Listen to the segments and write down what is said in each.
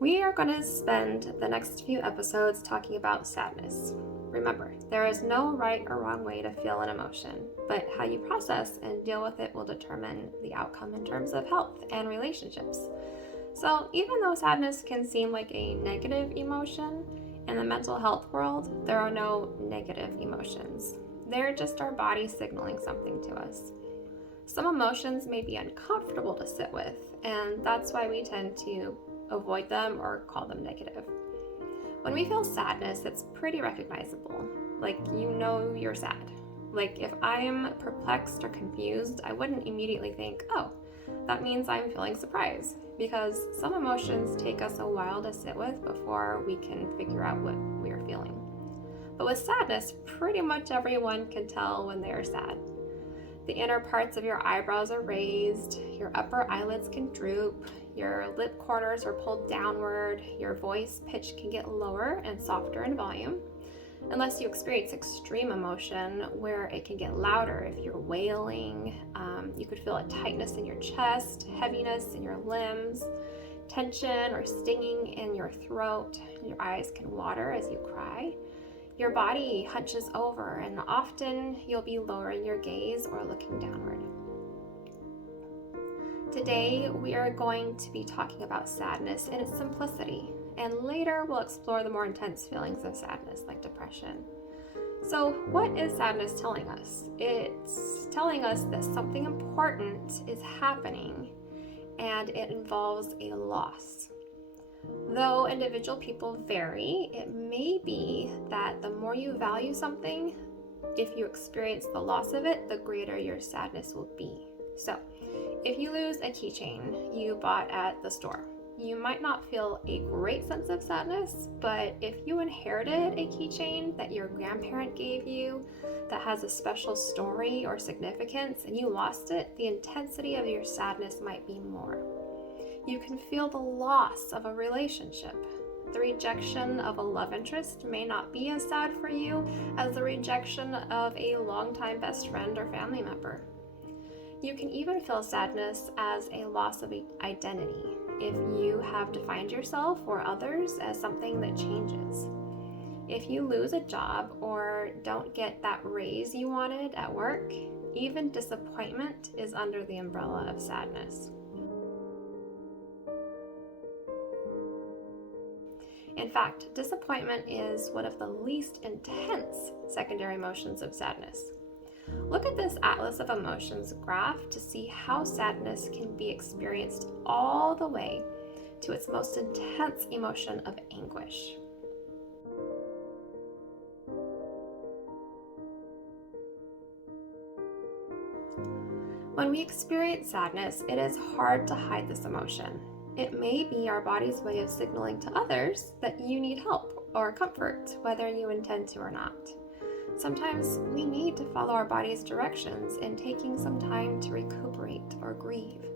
We are going to spend the next few episodes talking about sadness. Remember, there is no right or wrong way to feel an emotion, but how you process and deal with it will determine the outcome in terms of health and relationships. So, even though sadness can seem like a negative emotion, in the mental health world, there are no negative emotions. They're just our body signaling something to us. Some emotions may be uncomfortable to sit with, and that's why we tend to avoid them or call them negative. When we feel sadness, it's pretty recognizable. Like, you know you're sad. Like, if I'm perplexed or confused, I wouldn't immediately think, oh, that means I'm feeling surprise, because some emotions take us a while to sit with before we can figure out what we're feeling. But with sadness, pretty much everyone can tell when they are sad. The inner parts of your eyebrows are raised, your upper eyelids can droop, your lip corners are pulled downward, your voice pitch can get lower and softer in volume, unless you experience extreme emotion where it can get louder if you're wailing. You could feel a tightness in your chest, heaviness in your limbs, tension or stinging in your throat. Your eyes can water as you cry. Your body hunches over, and often you'll be lowering your gaze or looking downward. Today, we are going to be talking about sadness in its simplicity, and later we'll explore the more intense feelings of sadness, like depression. So, what is sadness telling us? It's telling us that something important is happening, and it involves a loss. Though individual people vary, it may be that the more you value something, if you experience the loss of it, the greater your sadness will be. So, if you lose a keychain you bought at the store, you might not feel a great sense of sadness, but if you inherited a keychain that your grandparent gave you that has a special story or significance and you lost it, the intensity of your sadness might be more. You can feel the loss of a relationship. The rejection of a love interest may not be as sad for you as the rejection of a longtime best friend or family member. You can even feel sadness as a loss of identity if you have defined yourself or others as something that changes. If you lose a job or don't get that raise you wanted at work, even disappointment is under the umbrella of sadness. In fact, disappointment is one of the least intense secondary emotions of sadness. Look at this Atlas of Emotions graph to see how sadness can be experienced all the way to its most intense emotion of anguish. When we experience sadness, it is hard to hide this emotion. It may be our body's way of signaling to others that you need help or comfort, whether you intend to or not. Sometimes we need to follow our body's directions in taking some time to recuperate or grieve.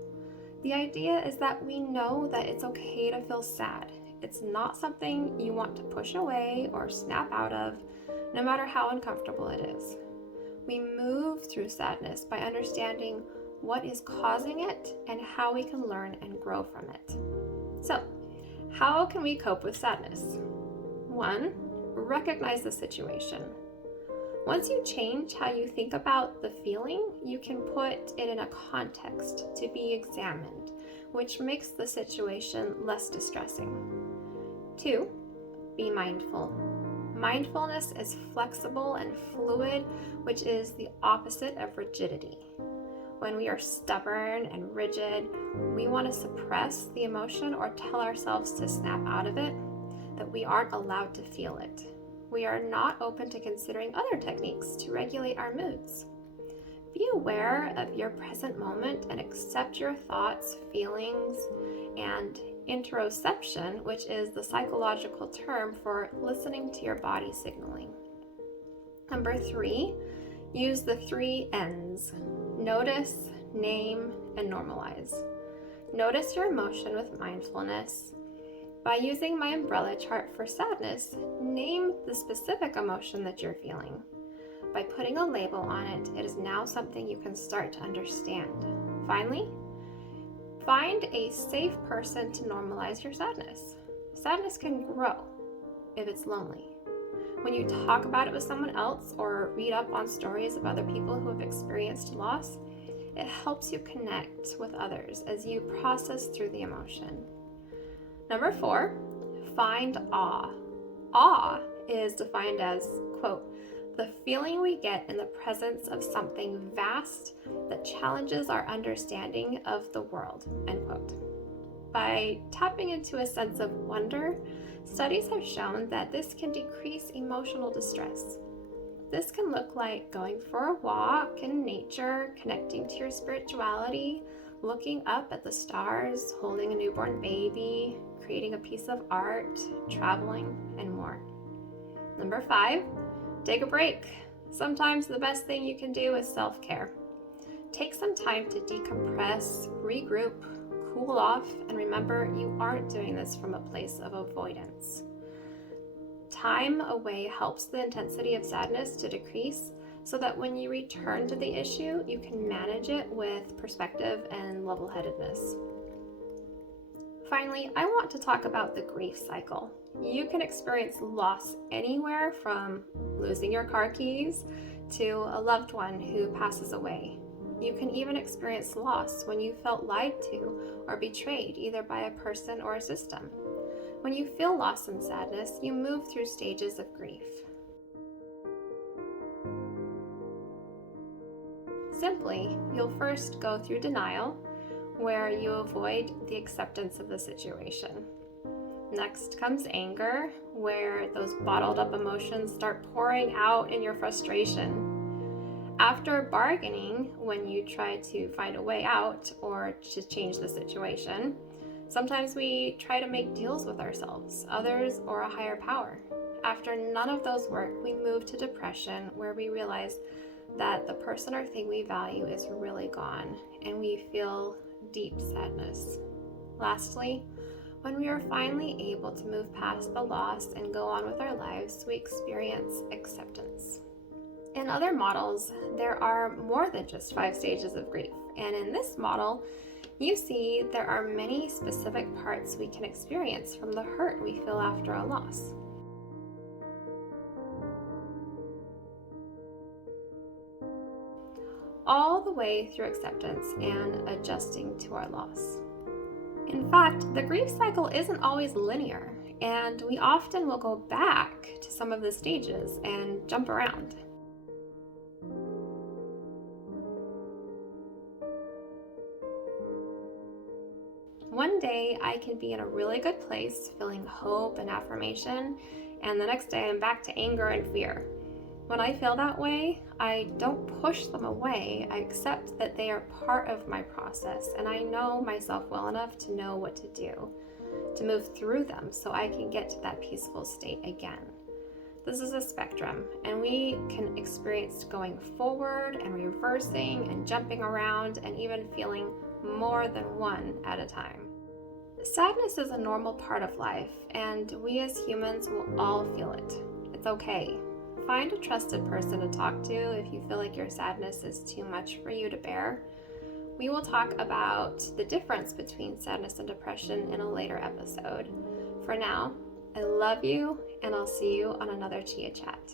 The idea is that we know that it's okay to feel sad. It's not something you want to push away or snap out of, no matter how uncomfortable it is. We move through sadness by understanding what is causing it and how we can learn and grow from it. So, how can we cope with sadness? 1, recognize the situation. Once you change how you think about the feeling, you can put it in a context to be examined, which makes the situation less distressing. 2, be mindful. Mindfulness is flexible and fluid, which is the opposite of rigidity. When we are stubborn and rigid, we want to suppress the emotion or tell ourselves to snap out of it, that we aren't allowed to feel it. We are not open to considering other techniques to regulate our moods. Be aware of your present moment and accept your thoughts, feelings, and interoception, which is the psychological term for listening to your body signaling. Number 3, use the 3 N's. Notice, name, and normalize. Notice your emotion with mindfulness. By using my umbrella chart for sadness, name the specific emotion that you're feeling. By putting a label on it, it is now something you can start to understand. Finally, find a safe person to normalize your sadness. Sadness can grow if it's lonely. When you talk about it with someone else or read up on stories of other people who have experienced loss, it helps you connect with others as you process through the emotion. Number 4, find awe. Awe is defined as, quote, the feeling we get in the presence of something vast that challenges our understanding of the world, end quote. By tapping into a sense of wonder, studies have shown that this can decrease emotional distress. This can look like going for a walk in nature, connecting to your spirituality, looking up at the stars, holding a newborn baby, creating a piece of art, traveling, and more. Number 5, take a break. Sometimes the best thing you can do is self-care. Take some time to decompress, regroup, cool off, and remember you aren't doing this from a place of avoidance. Time away helps the intensity of sadness to decrease so that when you return to the issue, you can manage it with perspective and level-headedness. Finally, I want to talk about the grief cycle. You can experience loss anywhere from losing your car keys to a loved one who passes away. You can even experience loss when you felt lied to or betrayed, either by a person or a system. When you feel loss and sadness, you move through stages of grief. Simply, you'll first go through denial, where you avoid the acceptance of the situation. Next comes anger, where those bottled up emotions start pouring out in your frustration. After bargaining, when you try to find a way out or to change the situation, sometimes we try to make deals with ourselves, others, or a higher power. After none of those work, we move to depression, where we realize that the person or thing we value is really gone, and we feel deep sadness. Lastly, when we are finally able to move past the loss and go on with our lives, we experience acceptance. In other models, there are more than just 5 stages of grief, and in this model, you see there are many specific parts we can experience from the hurt we feel after a loss. All the way through acceptance and adjusting to our loss. In fact, the grief cycle isn't always linear, and we often will go back to some of the stages and jump around. One day I can be in a really good place, feeling hope and affirmation, and the next day I'm back to anger and fear. When I feel that way, I don't push them away. I accept that they are part of my process, and I know myself well enough to know what to do to move through them so I can get to that peaceful state again. This is a spectrum, and we can experience going forward and reversing and jumping around and even feeling more than one at a time. Sadness is a normal part of life, and we as humans will all feel it. It's okay. Find a trusted person to talk to if you feel like your sadness is too much for you to bear. We will talk about the difference between sadness and depression in a later episode. For now, I love you, and I'll see you on another Chia Chat.